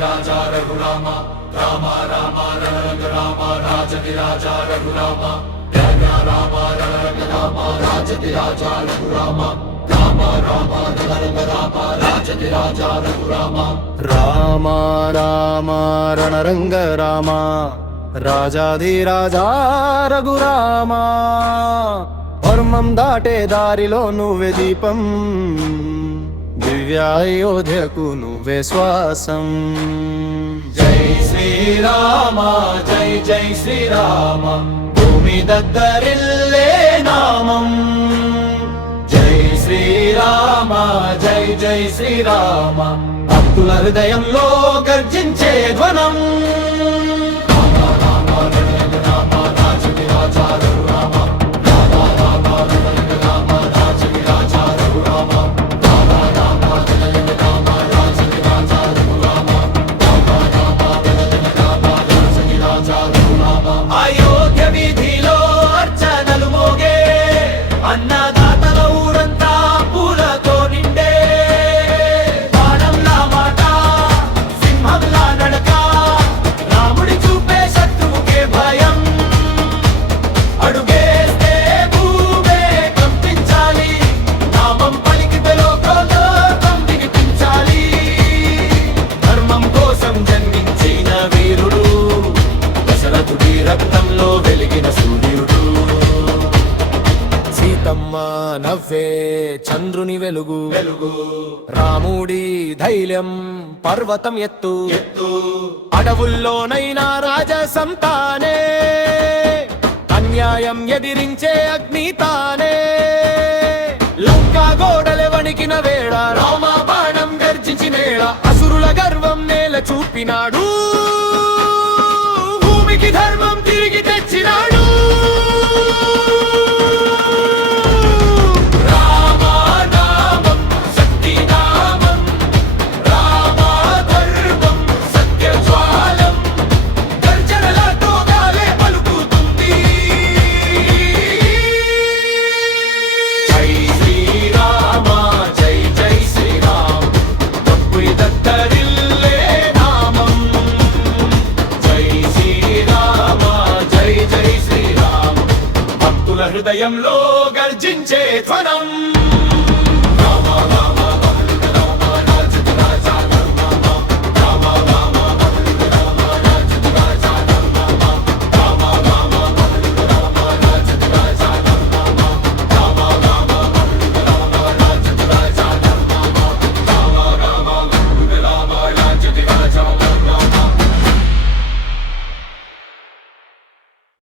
రాజా రఘురామ రామ రామ రణరంగ రామ రాజతి రాజా రఘురామ రామ రామ రణరంగ రామ రాజతి రాజా రఘురామ రామ రామ రణరంగ రామ రాజతి రాజా రఘురామ రామ రామ రణరంగ రామ రాజాది రాజా రఘురామ వర్మం దాటే దారిలో నువ్వే దీపం దివ్యాయోధ్యకు నువ్వే శ్వాసం జై శ్రీరామ జై జై శ్రీరామ భూమి దగ్గరిల్లే నామం జై శ్రీరామ జై జై శ్రీరామ భక్తుల హృదయంలో గర్జించే ధ్వనం అయోధ్య వీధిలో అర్చనలు మోగే అన్నదాతల ఊరంతా పూలతో నిండే బాణంలా మాట సింహంలా నడక రాముడి చూపే శత్రువుకే భయం అడుగేస్తే భూమే కంపించాలి నామం పలికితే లోకం వినిపించాలి ధర్మం కోసం జన్మించిన వీరుడు దశరథుడి రక్తంలో వెలిగిన సూర్యుడు సీతమ్మ నవ్వే చంద్రుని వెలుగు రాముడి ధైర్యం పర్వతం ఎత్తు అడవుల్లోనైనా రాజసం తానే అన్యాయం ఎదిరించే అగ్ని తానే లంకా గోడలే వణికిన వేళ రామ బాణం గర్జించిన నేల అసురుల గర్వం నేల చూపినాడు భూమికి ధర్మం తిరిగి తెచ్చినాడు రామనామం శక్తి నామం రామధర్మం సత్యజ్వాలం గర్జనలతో గాలే పలుకుతుంది జై శ్రీరామ జై జై శ్రీరామ భక్తుల దగ్గరిల్లే నామం జై శ్రీరామ జై జై శ్రీరామ భక్తుల హృదయంలో